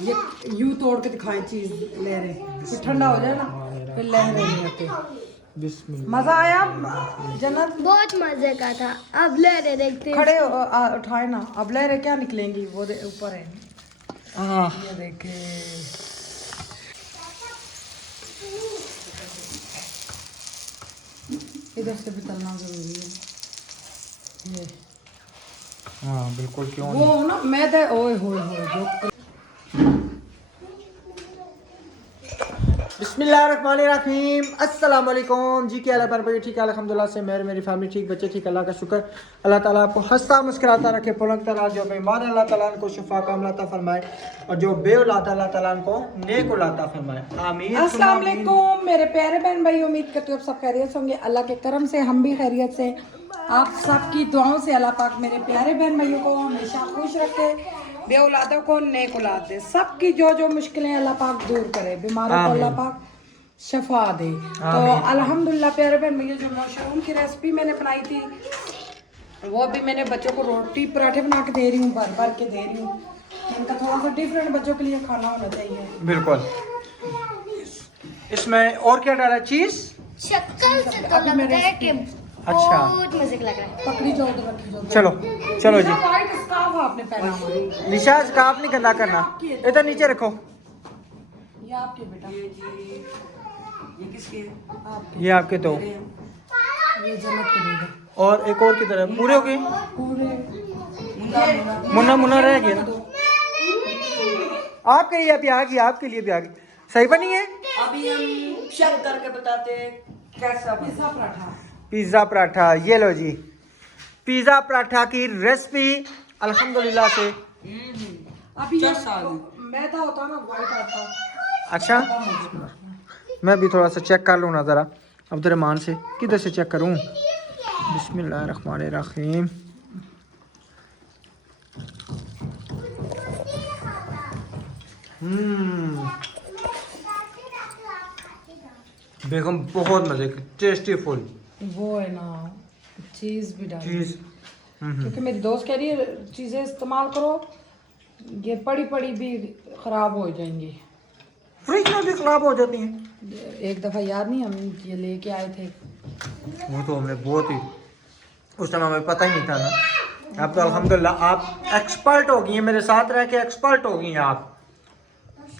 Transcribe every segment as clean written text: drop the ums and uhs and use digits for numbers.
ये यूं तोड़ के दिखाए चीज ले रहे, फिर ठंडा हो जाए ना फिर लहरे नहीं आते। मजा आया जन्नत? बहुत मजे का था। अब ले रहे देखते हैं। खड़े उठाए ना, अब लहरें क्या निकलेंगी, वो ऊपर है। ये देखे, इधर से भी तलना जरूरी है ये। हाँ बिल्कुल, क्यों वो ना मैदा, ओए होए होए जो। बिस्मिल्लाहिर्रहमानिर्रहीम, अस्सलाम वालेकुम जी। क्या हाल है पर भाई? ठीक है अल्हम्दुलिल्लाह से, मेरी फैमिली ठीक, बच्चे ठीक, अल्लाह का शुक्र। अल्लाह ताला आपको हंसता मुस्कुराता रखे, पुलंगता रहा। जो बीमार अल्लाह ताला को शिफा कामला अता फरमाए, और जो बेऔलाद अल्लाह ताला को नेक औलाद अता फरमाए, आमीन। अस्सलाम वालेकुम मेरे प्यारे बहन भाई, उम्मीद करती हूँ आप सब खैरियत से होंगे। अल्लाह के करम से हम भी खैरियत से। आप सबकी दुआओं से अल्लाह पाक मेरे प्यारे बहन भाइयों को हमेशा खुश रखे, बे औलादों को नेक औलाद दे, सबकी जो जो मुश्किलें अल्लाह पाक दूर करे, बीमारों को अल्लाह पाक शफा दे। तो अल्हम्दुलिल्लाह प्यारे बहन भैया, जो मशरूम की रेसिपी मैंने बनाई थी, वो भी मैंने बच्चों को रोटी पराठे बना के दे रही हूँ, भर भर के दे रही हूँ। इनका थोड़ा सा डिफरेंट बच्चों के लिए खाना होना चाहिए। बिल्कुल। इसमें और क्या डाला? चीज? शक्ल से तो लगता है कि अच्छा, बहुत मजे का लग रहा है। पकड़ी जाओ तो रखी जाओ। चलो चलो जी। व्हाइट स्कार्फ आपने पहना हुआ है। निशाज का आप नहीं गंदा करना, इधर नीचे रखो। ये आपके बेटा, ये किसके? ये आपके दो, ये जन्नत के बेटा। और एक और की तरह पूरे हो गए। पूरे मुन्ना मुन्ना रह गया ना। आपके लिए भी आ गई, आपके लिए भी आ गई। सही बनी है? अभी हम चेक करके बताते हैं कैसा बना। पिज़्ज़ा पराठा। पिज़्ज़ा पराठा, ये लो जी, पिज़्ज़ा पराठा की रेसिपी अल्हम्दुलिल्लाह से। अभी ये मैदा होता ना, व्हाइट आता। अच्छा, मैं भी थोड़ा सा चेक कर लूँ ना ज़रा अब्दुर्रहमान से। किधर से चेक करूँ? बिस्मिल्लाहिर्रहमानिर्रहीम। बेगम बहुत मजे की, टेस्टी फुल। वो है ना, चीज़ भी डाल, चीज़। क्योंकि मेरी दोस्त कह रही है चीज़ें इस्तेमाल करो, ये पड़ी पड़ी भी ख़राब हो जाएंगी। फ्रिज में भी खराब हो जाती हैं। एक दफ़ा याद नहीं, हम ये लेके आए थे, वो तो हमें बहुत ही, उस टाइम हमें पता ही नहीं था ना। अब तो अल्हम्दुलिल्लाह आप एक्सपर्ट हो गई हैं, मेरे साथ रह के एक्सपर्ट हो गई हैं आप।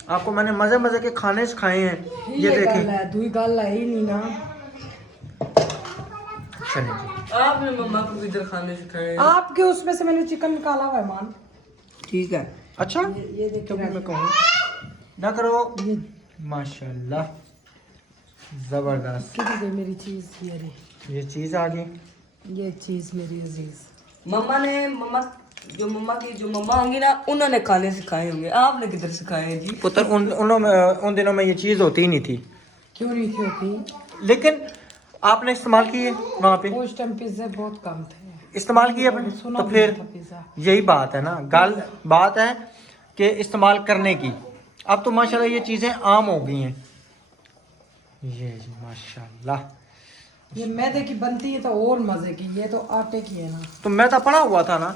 आपको मैंने मज़े मज़े के खाने सिखाए हैं। ये देखें, दुई गल है ही नहीं ना। चलिए जी। आपने मम्मा को किधर खाने सिखाए? आपके उसमें से मैंने चिकन निकाला हुआ है मान। ठीक है। अच्छा, ये देखो, मैं कहूँ ना करो। माशाल्लाह, ज़बरदस्त। कितनी दे मेरी चीज़, ये रही ये चीज़ आ गई। ये चीज़ मेरी अजीज। मम्मा की जो मम्मा होंगी ना, उन्होंने खाने सिखाए होंगे। आपने किधर सिखाए हैं जी? पुत्र उन दिनों में ये चीज़ होती ही नहीं थी, क्यों नहीं थी होती? लेकिन आपने इस्तेमाल की है वहाँ पे। उस टाइम पिज़्ज़ा बहुत कम थे, इस्तेमाल किया आपने, सुना तो भी फिर नहीं था पिज़्ज़ा। यही बात है ना, बात है कि इस्तेमाल करने की। अब तो माशाल्लाह ये चीज़ें आम हो गई हैं। ये जी माशाल्लाह, ये मैदे की बनती है तो और मज़े की, ये तो आटे की है ना। तो मैदा पड़ा हुआ था ना।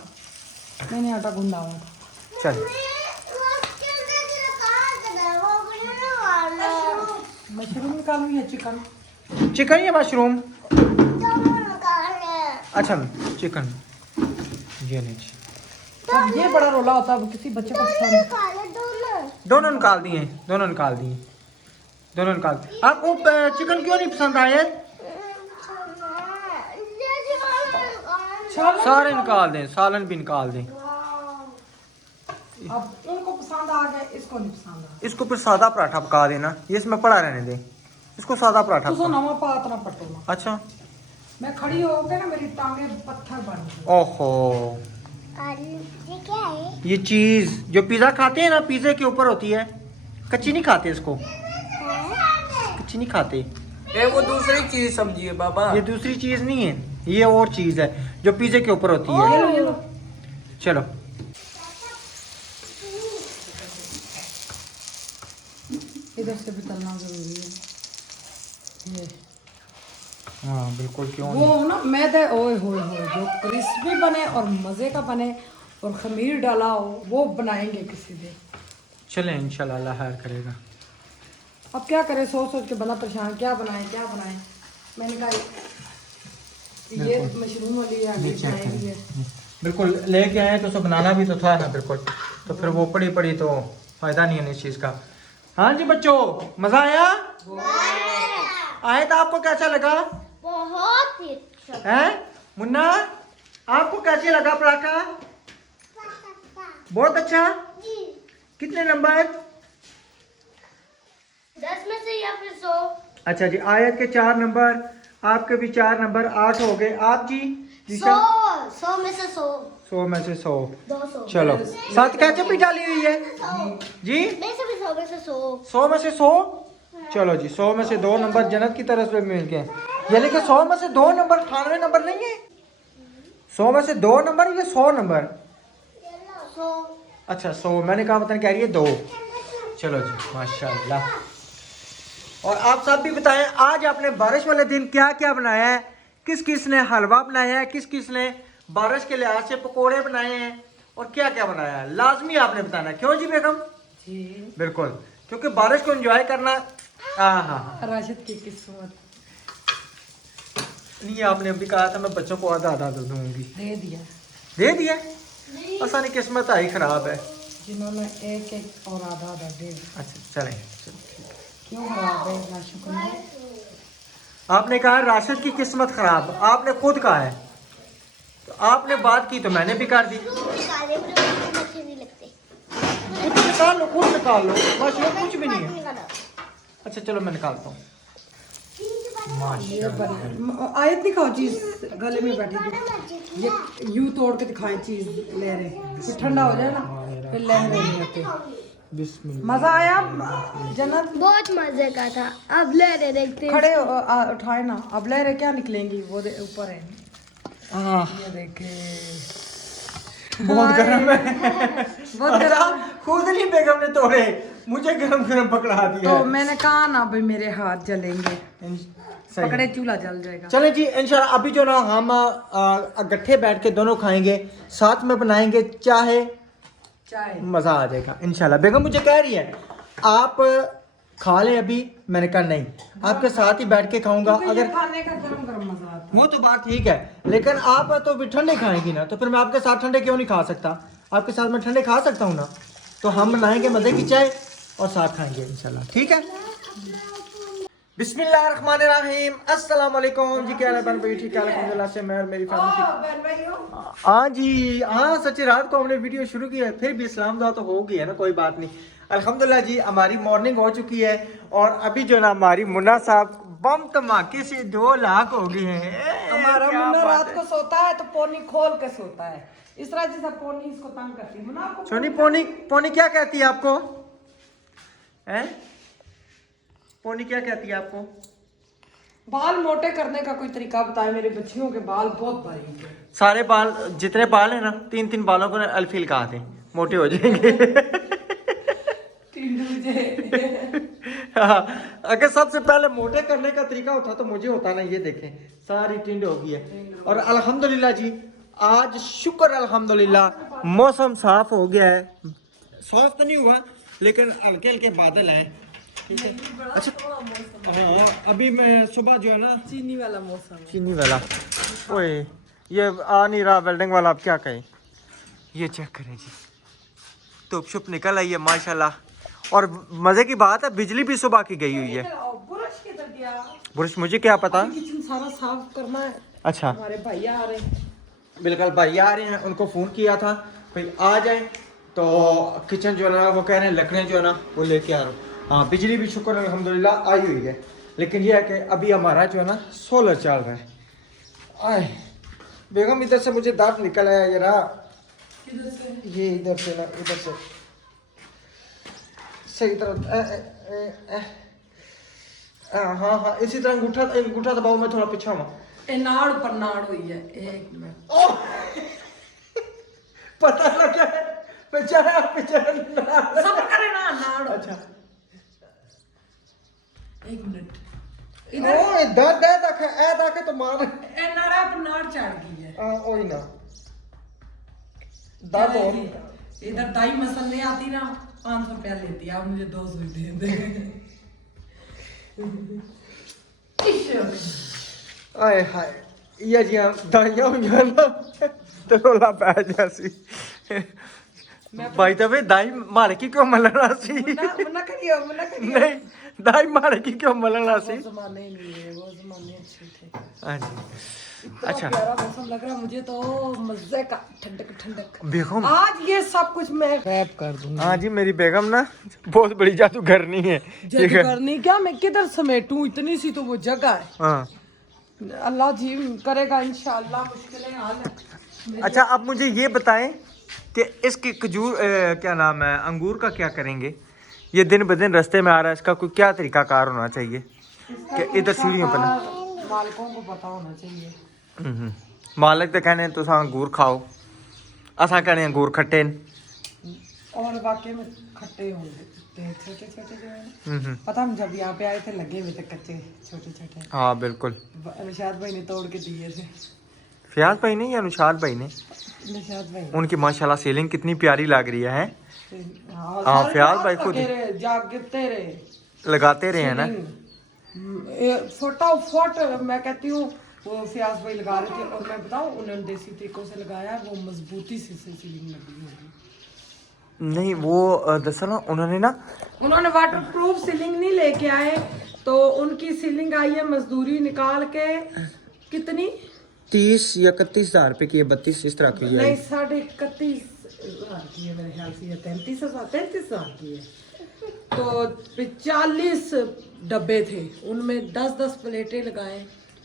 मैंने आटा गूंदा हुआ था। चलिए, मशरूम निकालूं या चिकन? चिकन या मशरूम? अच्छा, चिकन। ये नहीं जी, अब ये बड़ा रोला होता है, अब किसी बच्चे को पसंद। दोनों निकाल दिए, दोनों निकाल दिए, दोनों निकाल दिए। आपको चिकन क्यों नहीं पसंद आया? सारे निकाल दें, सालन भी निकाल दें। अब उनको पसंद आ गया, इसको नहीं पसंद आ। इसको फिर सादा पराठा पका देना, ये इसमें पड़ा रहने दें। इसको सादा पराठा तो पका। नवा पात ना पटो ना। अच्छा, मैं खड़ी हो के ना, मेरी टांगे पत्थर बन गई। ओहो, ये चीज़ जो पिज़्ज़ा खाते हैं ना, पिज़्ज़े के ऊपर होती है, कच्ची नहीं खाते इसको, कच्ची नहीं खाते। ये वो दूसरी चीज समझिए बाबा। ये दूसरी चीज़ नहीं है, ये और चीज़ है जो पिज़्ज़े के ऊपर होती है। ये लो। चलो, इधर से भी तलना जरूरी है ये। हाँ बिल्कुल, क्यों वो ना मैदे, ओए होए होए जो क्रिस्पी बने और मज़े का बने और खमीर डाला हो, वो बनाएंगे किसी दिन। चलें इंशाल्लाह अल्लाह खैर करेगा। अब क्या करें, सोच सोच के बना परेशान, क्या बनाए क्या बनाए। मैंने कहा ये मशरूम वाली है, आगे बनाएगी है। बिल्कुल लेके आए तो सब बनाना भी तो था ना, बिल्कुल। तो फिर वो पड़ी पड़ी तो फायदा नहीं है इस चीज़ का। हाँ जी बच्चों, मज़ा आया? आए तो आपको कैसा लगा? बहुत ही अच्छा। है मुन्ना, आपको कैसे लगा पराठा? बहुत अच्छा। कितने नंबर? 10 में से या फिर 100? अच्छा जी, आयत के 4 नंबर, आपके भी 4 नंबर, 8 हो गए। आप जी? 100 में से 100। 100 में से 100। 200। चलो, साथ केचप भी डाली हुई है जी। मैं से भी 100 में से 100। 100 में से 100। चलो जी, 100 में से 2 नंबर जन्नत की तरफ से मिल गए। यानी कि 100 में से 2 नंबर 98 नंबर नहीं है। 100 में से 2 नंबर या 100 नंबर? 100। अच्छा 100, मैंने कहा पता नहीं कह रही है 2। चलो जी माशाल्लाह। और आप सब भी बताएं, आज आपने बारिश वाले दिन क्या क्या बनाया है? किस किस ने हलवा बनाया है, किस किस ने बारिश के लिहाज से पकोड़े बनाए हैं, और क्या क्या बनाया है लाजमी आपने बताना। क्यों जी बेगम? जी बिल्कुल, क्योंकि बारिश को एंजॉय करना। हाँ हाँ, राशिद की किस्मत। नहीं आपने अभी कहा था मैं बच्चों को आधा आधा दूंगी, दे दिया। दे दिया। असानी किस्मत आई खराब है। जिन्होंने एक एक और आधा आधा दे दिया। अच्छा चलें। क्यों खराब है ना शुक्र है। आपने कहा राशिद की किस्मत खराब, आपने खुद कहा है, तो आपने बात की तो मैंने भी कर दी। काले मुझे अच्छे नहीं लगते। कुछ निकाल लो, कुछ निकाल लो, माशाल्लाह कुछ भी नहीं है। अच्छा चलो मैं निकालता हूँ। ये बड़ी आयत दिखाओ चीज, गले में बैठी थी। ये यूं तोड़ के दिखाएं चीज, ले रहे फिर ठंडा हो जाए ना, फिर लहरे नहीं होते। बिस्मिल्लाह। मजा आया जन्नत? बहुत मजे का था। अब ले रहे देखते हैं। खड़े उठाए ना, अब लहरें क्या निकलेंगी, वो ऊपर है। ये देखे बहुत गर्म है। बहुत गर्म। खुद नहीं बेगम ने तोड़े, मुझे गरम गरम पकड़ा दिया। तो मैंने कहा ना भाई मेरे हाथ जलेंगे, सही। पकड़े चूल्हा जल जाएगा। चलें जी इंशाल्लाह। अभी जो ना हम इकट्ठे बैठ के दोनों खाएंगे, साथ में बनाएंगे चाहे, चाय मज़ा आ जाएगा इंशाल्लाह। बेगम मुझे कह रही है आप खा लें अभी, मैंने कहा नहीं, आपके साथ ही बैठ के खाऊंगा। अगर खाने का गरम गरम मजा आता है। वो तो बात ठीक है, लेकिन आप तो भी ठंडे खाएंगी ना, तो फिर मैं आपके साथ ठंडे क्यों नहीं खा सकता? आपके साथ मैं ठंडे खा सकता हूँ ना। तो हम बनाएंगे मज़े की चाय और साथ खाएंगे इंशाल्लाह, ठीक है। बिस्मिल्लाहिर्रहमानिर्रहीम, अस्सलाम वालेकुम जी। क्या हाल है बहन भाई? ठीक है अल्हम्दुलिल्लाह से, मैं और मेरी फैमिली। हाँ जी हाँ, सच्ची रात को हमने वीडियो शुरू की है, फिर भी इस्लाम दुआ तो हो गई है ना, कोई बात नहीं। अल्हम्दुलिल्लाह जी हमारी मॉर्निंग हो चुकी है, और अभी जो ना हमारी मुन्ना साहब बम धमाके से 2 लाख हो गए हैं। हमारा क्या मुन्ना बात रात है। को सोता है तो पोनी खोल के सोता है, इस तरह जैसा पोनी इसको तंग करती है। मुन्ना आपको सोनी पोनी, पोनी क्या कहती है आपको? हैं? पोनी क्या कहती है आपको? बाल मोटे करने का कोई तरीका बताए, मेरे बच्चियों के बाल बहुत बारीक है। सारे बाल, जितने बाल है ना, 3-3 बालों को अल्फील कहा थे, मोटे हो जाएंगे। हाँ, अगर सबसे पहले मोटे करने का तरीका होता तो मुझे होता ना। ये देखें सारी टिंड हो गई है, और अल्हम्दुलिल्लाह जी आज शुक्र अल्हम्दुलिल्लाह मौसम साफ हो गया है। साफ तो नहीं हुआ लेकिन हल्के हल्के बादल हैं, ठीक है। अच्छा हाँ, अभी मैं सुबह जो है ना, चीनी वाला मौसम है। चीनी वाला, ओए ये आ नहीं रहा वेल्डिंग वाला, अब क्या कहें। ये चेक करें जी, धूप शुप निकल आई है माशाल्लाह। और मजे की बात है, बिजली भी सुबह की गई हुई है। बुरश किधर गया? बुरश मुझे क्या पता। किचन सारा साफ करना है। अच्छा हमारे भैया आ रहे हैं। बिल्कुल भैया आ रहे हैं, उनको फ़ोन किया था भाई आ जाएं, तो किचन जो है ना वो कह रहे हैं लकड़ियाँ जो है ना वो लेके आ रहा हूँ। हाँ बिजली भी शुक्र अल्हम्दुलिल्लाह आई हुई है, लेकिन यह है कि अभी हमारा जो है ना सोलर चल रहा है। आए बेगम, इधर से मुझे दांत निकल आया जरा, ये इधर से ना, इधर से सही तरह। हाँ हाँ, इसी तरह अंगूठा दबाओ, मैं थोड़ा पीछे हूँ। ए नाड़ पर नाड़ हुई है, एक मिनट। पता लगा बेचारा बेचारा सब्र करे ना, नाड़। अच्छा एक मिनट। ओए दर्द है तक ए ताके तो मार ए नाड़ा पर नाड़ चढ़ गई है। हां ओए ना दर्द हो। इधर दाई मसल नहीं आती ना, 500 रुपया लेती है, आप मुझे 2 सुई दे दे। आए हाय ये जी दाइयां होइयां ना ते रोला पै जा सी भाई तबे दाई मारे की क्यों मलना सी मना करियो नहीं दाई मारे की क्यों मलना सी वो जमाने नहीं है, वो जमाने अच्छे थे। हां जी इतना अच्छा प्यारा मौसम लग रहा है मुझे तो, मजे का, ठंडक ठंडक। बेगम आज ये सब कुछ मैं गायब कर दूंगी। हाँ जी मेरी बेगम ना बहुत बड़ी जादूगरनी है ठीक है करनी क्या, मैं किधर समेटूं, इतनी सी तो वो जगह है। हाँ अल्लाह जी करेगा इंशाअल्लाह, मुश्किलें हल। अच्छा आप मुझे ये बताएं कि इसकी खजूर क्या नाम है अंगूर का क्या करेंगे? ये दिन ब दिन रास्ते में आ रहा है, इसका कोई क्या तरीका कार होना चाहिए कि इधर सीढ़ियों पर ना मालिकों को पता होना चाहिए। मालिक तो कहने तुस अंगूर खाओ, असा कहने अंगूर खट्टे न। और वाकई में खट्टे होंगे छोटे छोटे जो है ना। पता हम जब यहाँ पे आए थे लगे हुए थे कच्चे छोटे छोटे। हाँ बिल्कुल। निशाद भाई ने तोड़ के दिए थे। फयाज भाई ने या अनुशाद भाई ने? निशाद भाई। उनकी माशाल्लाह सीलिंग कितनी प्यारी लग रही है। हाँ फयाज भाई खुद जागते रहे, लगाते रहे हैं ना। फटाफट मैं कहती हूँ वो फयाज भाई लगा रहे थे, और मैं बताऊँ उन्होंने देसी तरीकों से लगाया, वो मजबूती से सीलिंग लगी होगी। नहीं वो दरअसल ना उन्होंने वाटरप्रूफ सीलिंग नहीं लेके आए, तो उनकी सीलिंग आई है मजदूरी निकाल के कितनी 30 या 31,000 रुपए की है, 32 इस तरह की है। नहीं 31,500 की है मेरे ख्याल से, 33,000 की है। तो 40 डब्बे थे, उनमें 10-10 प्लेटें लगाए,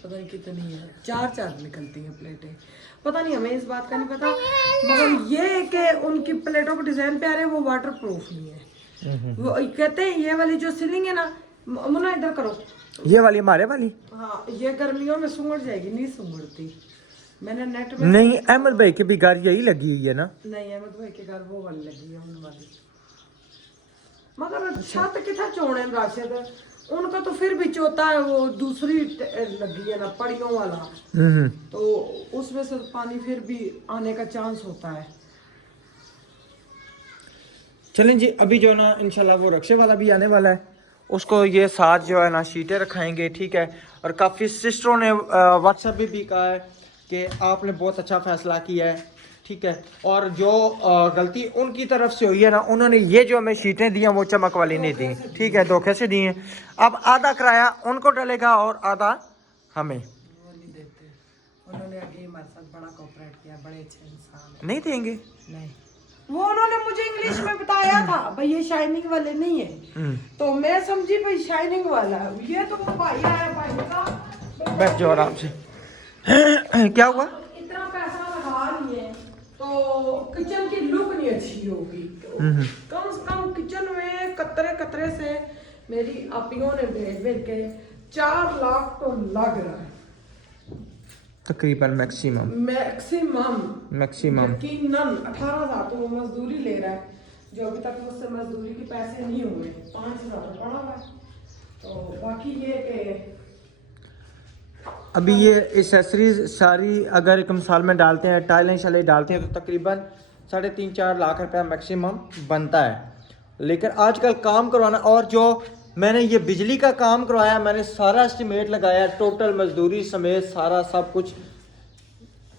पता नहीं कितनी है, 4-4 निकलती हैं प्लेटें, पता नहीं, हमें इस बात का नहीं पता। मगर ये कि उनकी प्लेटों का डिजाइन प्यारे, वो वाटर प्रूफ नहीं है। वो कहते हैं ये वाली जो सीलिंग है ना, मुन्ना इधर करो, ये वाली हमारे वाली हाँ ये गर्मियों में सुंगड़ जाएगी, नहीं सुंगड़ती। मैंने नेट में नहीं, अहमद भाई के भी घर यही लगी हुई है ना? नहीं, अहमद भाई के घर वो वाली लगी है, उन वाली। मगर छत कितना चौड़े है राशिद, उनका तो फिर भी चौथा है, वो दूसरी लगी है ना पड़ियों वाला, तो उसमें से पानी फिर भी आने का चांस होता है। चलें जी, अभी जो ना इंशाल्लाह वो रक्शे वाला भी आने वाला है, उसको ये साथ जो है ना शीटें रखाएंगे, ठीक है। और काफ़ी सिस्टरों ने व्हाट्सएप भी कहा है कि आपने बहुत अच्छा फैसला किया है, ठीक है। और जो गलती उनकी तरफ से हुई है ना, उन्होंने ये जो हमें शीटें दी हैं वो चमक वाली नहीं दी, ठीक है, धोखे से दी हैं। अब आधा किराया उनको डलेगा और आधा हमें। वो नहीं देते, उन्होंने आगे हमारे साथ बड़ा कोऑपरेट किया, बड़े अच्छे इंसान नहीं देंगे। नहीं, वो उन्होंने मुझे इंग्लिश में बताया था भाई ये शाइनिंग वाले नहीं है, तो मैं समझी भाई शाइनिंग वाला है ये, तो वो भाई आया भाई का बैठ जाओ आराम से। क्या हुआ? इतना पैसा लगा रही है तो किचन की लुक नहीं अच्छी होगी, कम से कम किचन में कतरे कतरे से मेरी आपियों ने भेज भेज के 4 लाख तो लग रहा है तकरीबन मैक्सिमम यकीनन 18,000 तो वो मजदूरी ले रहा है, जो अभी तक मुझसे मजदूरी के पैसे नहीं हुए, 5,000 पड़ा हुआ है। तो बाकी ये कि अभी ये एसेसरीज सारी अगर एक साल में डालते हैं, टाइलें शाइलें डालते हैं, तो तकरीबन 3.5-4 लाख रुपया मैक्सिमम बनता है। लेकिन आजकल काम करवाना, और जो मैंने ये बिजली का काम करवाया, मैंने सारा एस्टिमेट लगाया, टोटल मजदूरी समेत सारा सब कुछ,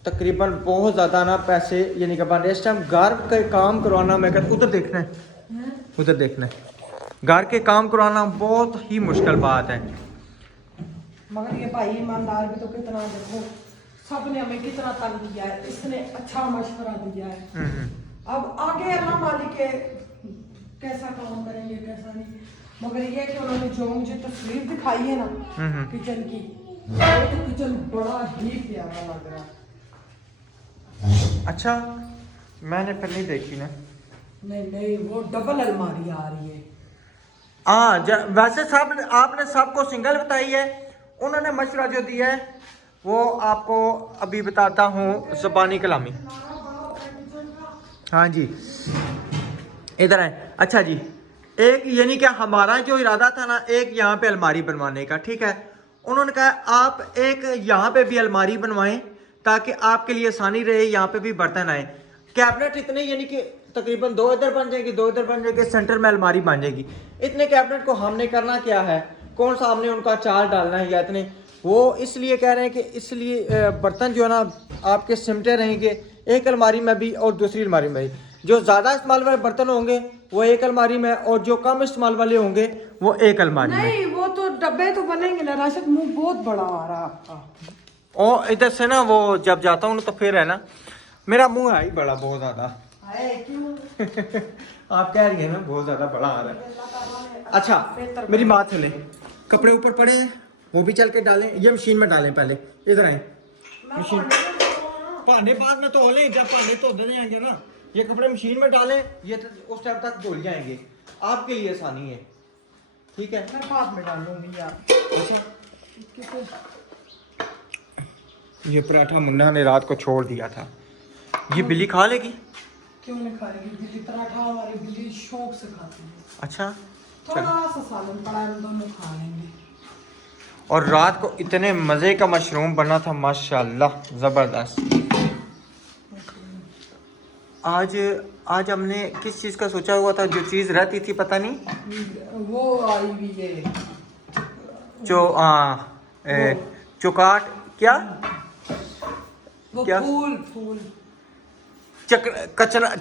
तकरीबन बहुत ज़्यादा ना पैसे यानी कि बन रहे। इस टाइम घर के काम करवाना, मैं कहता उधर देखना है, उधर देखना है, घर के काम करवाना बहुत ही मुश्किल बात है। मगर ये भाई ईमानदार भी तो कितना, देखो सबने हमें कितना तंग किया है, इसने अच्छा मशवरा दिया है। अब आगे अल्लाह मालिक के कैसा काम करेंगे कैसा नहीं, मगर ये कि उन्होंने जो मुझे तस्वीर दिखाई है ना किचन की, तो किचन बड़ा ही प्यारा लग रहा है। अच्छा मैंने फिर नहीं देखी ना। नहीं वो डबल अलमारी आ रही है। हाँ वैसे सब आपने सबको सिंगल बताई है, उन्होंने मशवरा जो दिया है वो आपको अभी बताता हूँ ज़बानी कलामी। हाँ जी इधर है। अच्छा जी, एक यानी कि हमारा जो इरादा था ना, एक यहाँ पे अलमारी बनवाने का, ठीक है। उन्होंने कहा आप एक यहाँ पे भी अलमारी बनवाएं ताकि आपके लिए आसानी रहे, यहाँ पे भी बर्तन आए। कैबिनेट इतने यानी कि तकरीबन 2 इधर बन जाएंगी, 2 इधर बन जाएंगे, सेंटर में अलमारी बन जाएगी। इतने कैबिनेट को हमने करना क्या है, कौन सा हमने उनका चार्ज डालना है या इतने, वो इसलिए कह रहे हैं कि इसलिए बर्तन जो है ना आपके सिमटे रहेंगे एक अलमारी में भी और दूसरी अलमारी में भी। जो ज़्यादा इस्तेमाल वाले बर्तन होंगे वो एक अलमारी में और जो कम इस्तेमाल वाले होंगे वो एक अलमारी में। नहीं वो तो डब्बे तो बनेंगे ना राशिद, मुंह बहुत बड़ा आ रहा है आपका। और इधर से ना वो जब जाता हूँ तो फिर है ना मेरा मुंह है ही बड़ा बहुत ज़्यादा। क्यों? आप कह रही है ना बहुत ज़्यादा बड़ा आ रहा है। अच्छा मेरी बात सुने, कपड़े ऊपर पड़े हैं वो भी चल के डालें, ये मशीन में डालें पहले, इधर आए मशीन, भांडे बाद में धो लें, जब भांडे धोते जाएंगे ना ये कपड़े मशीन में डालें, ये तो उस टाइम तक धुल जाएंगे, आपके लिए आसानी है, ठीक है। मैं बाद में डालूंगी यार। अच्छा ये पराठा मुन्ना ने रात को छोड़ दिया था, ये बिल्ली खा लेगी? क्यों नहीं खाएगी बिल्ली पराठा, हमारी बिल्ली शौक से खाती है। अच्छा थोड़ा सा सालन पड़ा है, हम दोनों खा लेंगे। और रात को इतने मज़े का मशरूम बना था माशाल्लाह ज़बरदस्त। आज हमने किस चीज़ का सोचा हुआ था, जो चीज़ रहती थी पता नहीं, वो आई हुई है चौकाट, क्या वो क्या? फूल कचनार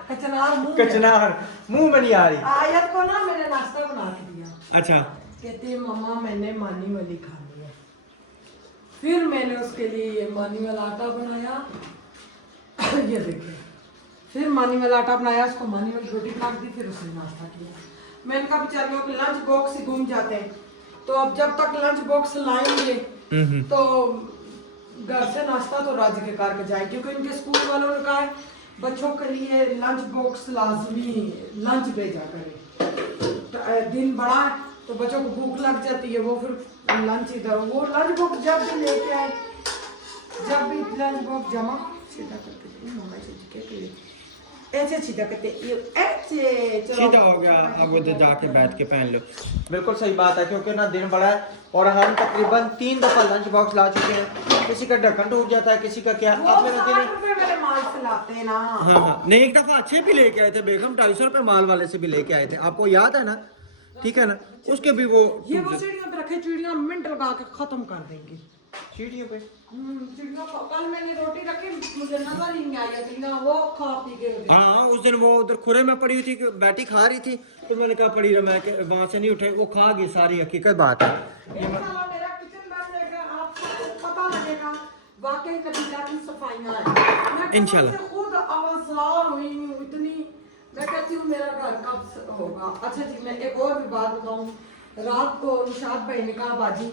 कचनार मुंह में नहीं आ रही। आयत को ना मैंने नाश्ता बना के दिया। अच्छा कहती मम्मा मैंने मानी वाली खानी है, फिर मैंने उसके लिए ये मानी वाला आटा बनाया ये देखिए, फिर मानी वाला आटा बनाया, उसको मानी वाली रोटी काट दी, फिर उसने नाश्ता किया। मैंने कहा बेचारियों के लंच बॉक्स ही घूम जाते हैं, तो अब जब तक लंच बॉक्स लाएंगे तो घर से नाश्ता तो राज्य के करके जाए, क्योंकि इनके स्कूल वालों ने कहा है बच्चों के लिए लंच बॉक्स लाजमी लंच भेजा करें। दिन बड़ा है तो बच्चों को भूख लग जाती है, वो फिर लंच इधर, वो लंच बॉक्स जब भी लेके आए, जब भी लंच बॉक्स जमा सीधा करके मम्मा जी के लिए ऐसे सीधा करते ऐसे सीधा हो गया, अब उधर जाके बैठ के पहन लो। बिल्कुल सही बात है, क्योंकि ना दिन बड़ा है और हम तकरीबन 3 दफा लंच बॉक्स ला चुके हैं, किसी का ढक्कन टूट जाता है, किसी का क्या। वो 60 रुपए मेरे माल से लाते हैं ना। हाँ नहीं, एक दफा अच्छे भी लेके आए थे बेगम, 250 रुपए माल वाले से भी लेके आए थे, आपको याद है ना, ठीक है ना, उसके भी वो ये वो सीढ़ियों पे रखे, चिड़िया मिनट लगा के खत्म कर देंगे सीढ़ियों पे। चिड़िया कल मैंने रोटी रखी, मुझे नजर ही नहीं आई थी ना, वो खा पी के हाँ उस दिन वो उधर खुरे में पड़ी हुई थी, बैठी खा रही थी, तो मैंने कहा पड़ी रहा, मैं वहां से नहीं उठे, वो खा गई सारी, हकीकत बात है। मेरा किचन बन जाएगा, आपको पता लगेगा वाकई कबीला की सफाइयां हैं। इंशाल्लाह। मैं खुद आवाज़ार हुई हूँ इतनी, मैं कहती हूँ मेरा घर कब होगा। अच्छा जी मैं एक और भी बात बताऊँ, रात को निशाद भाई ने कहा बाजी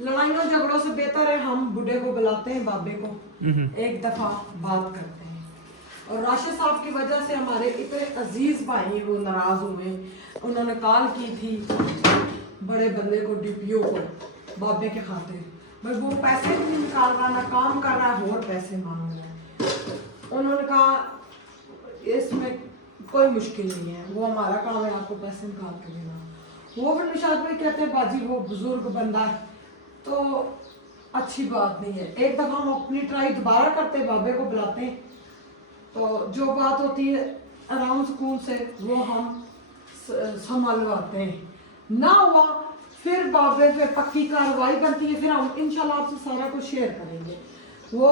लड़ाइयों झगड़ों से बेहतर है हम बूढ़े को बुलाते हैं, बाबे को एक दफा बात करते हैं। और राशिद साहब की वजह से हमारे इतने अजीज भाई वो नाराज हुए, उन्होंने कॉल की थी बड़े बंदे को, डीपीओ को, बाबे के खातिर, भाई वो पैसे भी नहीं निकाल रहा, ना काम कर रहा है और पैसे मांग रहा है। उन्होंने कहा इसमें कोई मुश्किल नहीं है, वो हमारा काम है आपको पैसे निकाल के देना। वो फिर निशाद भाई कहते हैं बाजी वो बुजुर्ग बंदा है तो अच्छी बात नहीं है, एक दफा हम अपनी ट्राई दोबारा करते, बाबे को बुलाते हैं, तो जो बात होती है आराम सुकून से वो हम संभालवाते हैं, ना हुआ फिर बाबे पे पक्की कार्रवाई बनती है, फिर हम इंशाल्लाह आपसे सारा कुछ शेयर करेंगे। वो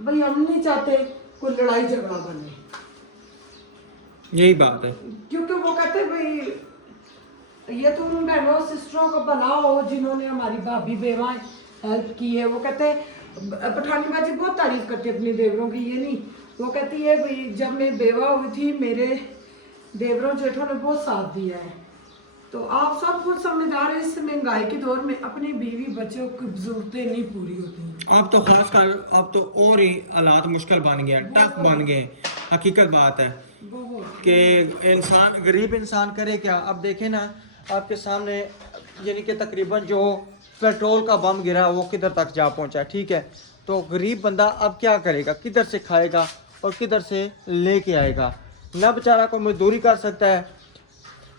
भाई हम नहीं चाहते कोई लड़ाई झगड़ा बने, यही बात है, क्योंकि वो कहते भाई ये तो उन बहनों सिस्टरों का भला हो जिन्होंने हमारी भाभी बेवाएं हेल्प की है। वो कहते हैं पठानी बाजी बहुत तारीफ करती है अपने देवरों की, ये नहीं, वो कहती है भाई जब मैं बेवा हुई थी मेरे देवरों जेठों ने बहुत साथ दिया है, तो आप सब कुछ समझदार हैं, इस महंगाई के दौर में अपनी बीवी बच्चों की जरूरतें नहीं पूरी होती। अब तो खास कर अब तो और ही हालात मुश्किल बन गए, टफ बन गए, हकीकत बात है कि इंसान गरीब इंसान करे क्या। अब देखें ना आपके सामने, यानी कि तकरीबन जो पेट्रोल का बम गिरा वो किधर तक जा पहुंचा, ठीक है, तो गरीब बंदा अब क्या करेगा, किधर से खाएगा और किधर से लेके आएगा, ना बेचारा को मजदूरी कर सकता है,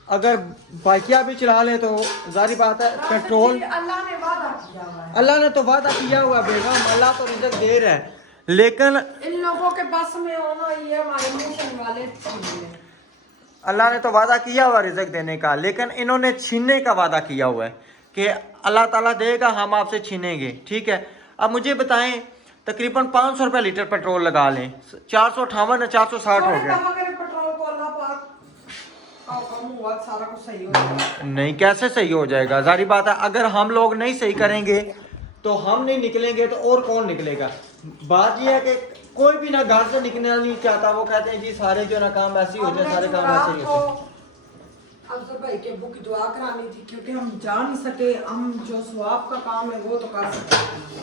अगर बाइकिया भी चला ले तो जारी बात है पेट्रोल, अल्लाह ने वादा किया हुआ है, अल्लाह ने तो वादा किया हुआ बेगम, अल्लाह तो रिज़्क दे रहा है, लेकिन इन लोगों के बस में होना ये हमारे मिशन वाले छीन लें। अल्लाह ने तो वादा किया हुआ रिजक देने का, लेकिन इन्होंने छीनने का वादा किया हुआ है कि अल्लाह ताला देगा, हम आपसे छीनेंगे। ठीक है, अब मुझे बताएं, तकरीबन 500 रुपये लीटर पेट्रोल लगा लें, 458 या 460 हो थोड़े गया। दफा करें पेट्रोल को, अल्लाह पाक का हुक्म हुआ सारा कुछ सही हो जाएगा। नहीं, कैसे सही हो जाएगा? जारी बात है, अगर हम लोग नहीं सही करेंगे तो हम नहीं निकलेंगे तो और कौन निकलेगा? बात यह है कि कोई भी ना घर से निकलना नहीं चाहता, वो कहते हैं जी सारे जो ना काम ऐसे ही हो जाए, सारे काम ऐसे ही हो जाए। अफजल भाई के अब्बू की दुआ करानी थी, क्योंकि हम जा नहीं सके, हम जो सवाब का काम है वो तो कर सकते।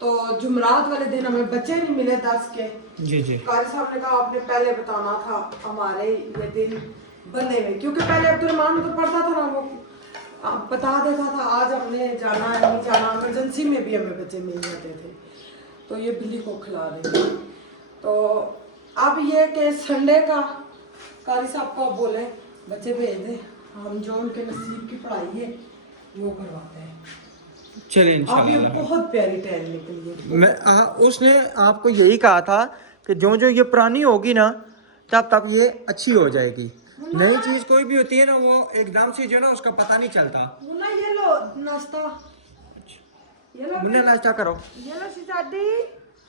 तो जुमरात वाले दिन हमें बच्चे नहीं मिले 10 के। जी जी, कारी साहब ने कहा आपने पहले बताना था हमारे ये दिन बंधे में, क्योंकि पहले अब्दुलरहमान में तो पढ़ता था ना, वो बता देता था आज हमने जाना है नहीं जाना, इमरजेंसी में भी हमें बच्चे मिल जाते थे, तो ये बिल्ली को खिला देंगे। तो अब ये कि संडे का कारी साहब को बोले बच्चे भेज दें, हम जो उनके नसीब की पढ़ाई है वो करवाते हैं। चलिए अब ये इंशाल्लाह। बहुत प्यारी टहल निकली है। उसने आपको यही कहा था कि जो जो ये पुरानी होगी ना, तब तब ये अच्छी हो जाएगी। नई चीज कोई भी होती है ना, वो एकदम से जो है ना उसका पता नहीं चलता। मुन्ना ये लो नाश्ता, ये लो मुन्ना नाश्ता करो। ये लो शहजादी।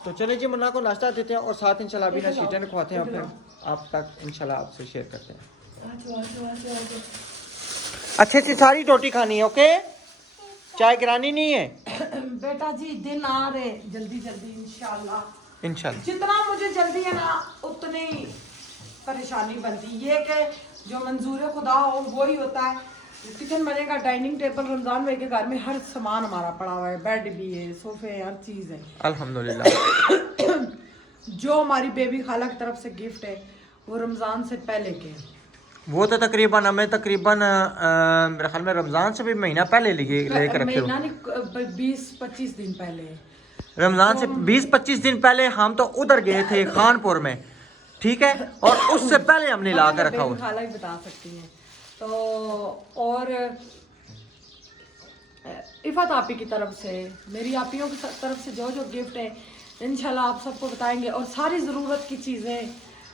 तो चले जी, मुन्ना को नाश्ता देते हैं और साथ इंशाल्लाह अभी ना शीटन खुआते हैं, और फिर आप तक इंशाल्लाह आपसे शेयर करते हैं। अच्छे से सारी रोटी खानी है, ओके? चाय गिरानी नहीं है बेटा जी, दिन आ रहे जल्दी जल्दी इंशाल्लाह। इंशाल्लाह। जितना मुझे जल्दी है ना उतनी परेशानी बनती ये कि जो मंजूर खुदा हो वही होता है। किचन बनेगा, डाइनिंग टेबल, रमजान भाई के घर में हर सामान हमारा पड़ा हुआ है, बेड भी है, सोफे है, हर चीज़ है अल्हम्दुलिल्लाह। जो हमारी बेबी खाला की तरफ से गिफ्ट है वो रमजान से पहले के हैं। वो तो तकरीबन हमें मेरे ख्याल में रमजान से भी महीना पहले लेकर रखे हो। महीना नहीं, 20-25 दिन पहले। रमजान से 20-25 दिन पहले हम तो उधर गए थे खानपुर में, ठीक है, और उससे पहले हमने ला कर रखा हुआ। खाला भी बता सकती हैं। तो और इफ़त आपी की तरफ से, मेरी आपियों की तरफ से जो जो गिफ्ट है इंशाल्लाह आप सबको बताएंगे। और सारी ज़रूरत की चीज़ें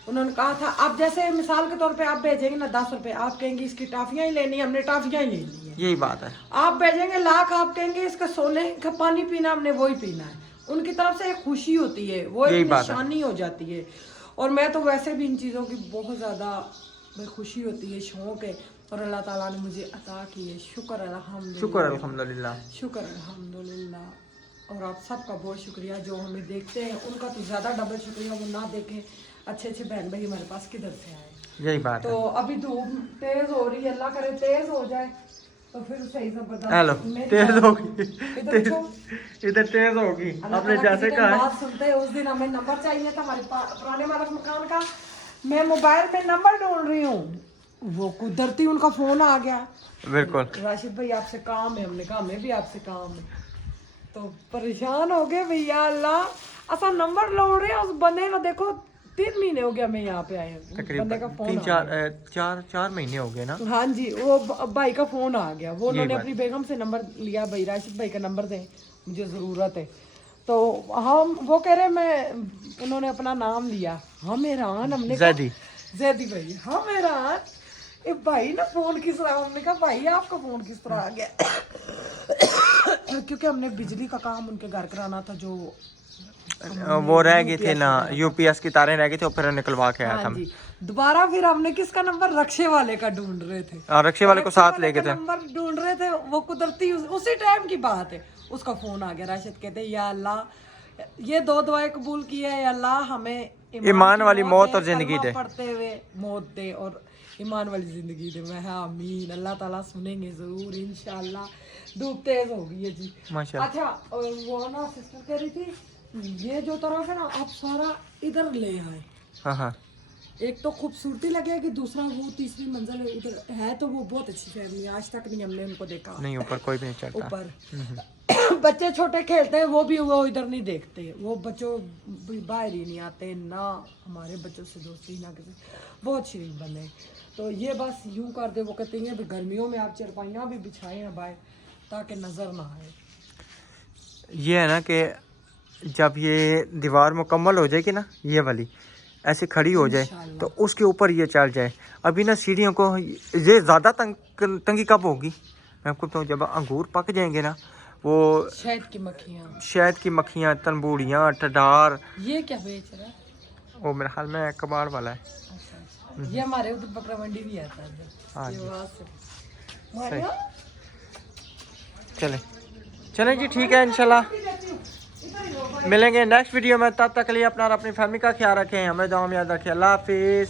उन्होंने कहा था, आप जैसे मिसाल के तौर पे आप भेजेंगे ना 10 रुपए, आप कहेंगे इसकी टाफियाँ ही लेनी, हमने टाफियाँ ही लेनी है, यही बात है। आप भेजेंगे लाख, आप कहेंगे इसका सोने का पानी पीना, हमने वही पीना है। उनकी तरफ से एक खुशी होती है, वो एक निशानी हो जाती है। और मैं तो वैसे भी इन चीज़ों की बहुत ज़्यादा खुशी होती है, शौक़ है, और अल्लाह ताला ने मुझे अता की है। शुक्र अल्हम्दुलिल्लाह, शुक्र अल्हम्दुलिल्लाह। और आप सबका बहुत शुक्रिया जो हमें देखते हैं, उनका तो ज़्यादा डबल शुक्रिया, वो ना देखें अच्छे अच्छे बहन भाई हमारे पास किधर से आए। यही बात तो है। अभी धूप तेज हो रही है, अल्लाह करे तेज हो जाए तो फिर सही जबरदस्त। हेलो, तेज होगी, इधर तेज होगी। अल्लाह आपने ताला जैसे की कहा बात सुनते हैं, उस दिन हमें नंबर चाहिए था हमारे पुराने मालिक मकान का। मैं मोबाइल में नंबर ढूंढ रही हूँ, वो कुदरती उनका फोन आ गया। बिल्कुल, राशिद भाई आपसे काम है, हमने कहा हमें भी आपसे काम है। तो परेशान हो गए भैया, अल्लाह असा नंबर ढूंढ रहे हैं उस बंदे का। देखो 3 महीने हो गया मैं यहाँ पे आए हैं, बंदे का फोन 4 महीने हो गए ना। हाँ जी, वो भाई का फोन आ गया, वो उन्होंने अपनी बेगम से नंबर लिया, भाई राशिद भाई का नंबर दें मुझे ज़रूरत है। तो हम वो कह रहे मैं, उन्होंने अपना नाम लिया, हम हैरान, हमने जैदी भाई, हम हैरान ये भाई ना फोन किस तरह, हमने कहा भाई आपका फोन किस तरह आ गया क्योंकि हमने बिजली का काम उनके घर कराना था, जो वो रह गए थे ना, यूपीएस की तारें रह गई थी, और फिर निकलवा के आया था। दोबारा फिर हमने किसका नंबर, रक्षे वाले का ढूंढ रहे थे, और रक्षे वाले को साथ ले गए थे, नंबर ढूंढ रहे थे। वो कुदरती उसी टाइम की बात है, उसका फोन आ गया। राशिद कहते या अल्लाह ये 2 दुआएं कबूल की है, या अल्लाह हमें ईमान वाली मौत और जिंदगी दे, पढ़ते हुए मौत दे और ईमान वाली जिंदगी दे। मैं हाँ आमीन, अल्लाह ताला सुनेंगे जरूर इंशाल्लाह। धूप तेज हो गई है जी माशाल्लाह। अच्छा वो ना सिस्टर कह रही थी, ये जो तरफ है ना आप सारा इधर ले आए। हाँ हाँ, एक तो खूबसूरती लगेगी, दूसरा वो तीसरी मंजिल उधर है, तो वो बहुत अच्छी फैमिली, आज तक नहीं हमने उनको देखा। नहीं ऊपर कोई भी नहीं चढ़ता ऊपर बच्चे छोटे खेलते हैं, वो भी वो इधर नहीं देखते, वो बच्चों बाहर ही नहीं आते ना, हमारे बच्चों से दोस्ती ना किसी, बहुत शरीफ बने। तो ये बस यूं कर दे, वो कहते हैं गर्मियों में आप चरपाइयाँ भी बिछाएं ना बाहर, ताकि नजर ना आए। ये है ना कि जब ये दीवार मुकम्मल हो जाएगी ना, ये वाली ऐसे खड़ी हो जाए तो उसके ऊपर ये चल जाए। अभी ना सीढ़ियों को ये ज़्यादा तंगी कब होगी, मैं आपको बताऊँ, जब अंगूर पक जाएंगे ना, वो शहद की मक्खियाँ, तंबूड़ियाँ, टडार। ये क्या बेच रहा है? वो मेरे ख्याल में कबाड़ वाला है। अच्छा। ये हमारे उधर बकरा मंडी भी आता है। हाँ ये जी। वहाँ से। सही। चलें जी, ठीक है, इंशाल्लाह मिलेंगे नेक्स्ट वीडियो में। तब तक के लिए अपना और अपनी फैमिली का ख्याल रखें, हमें दुआ में याद रखें। अल्लाह हाफिज़।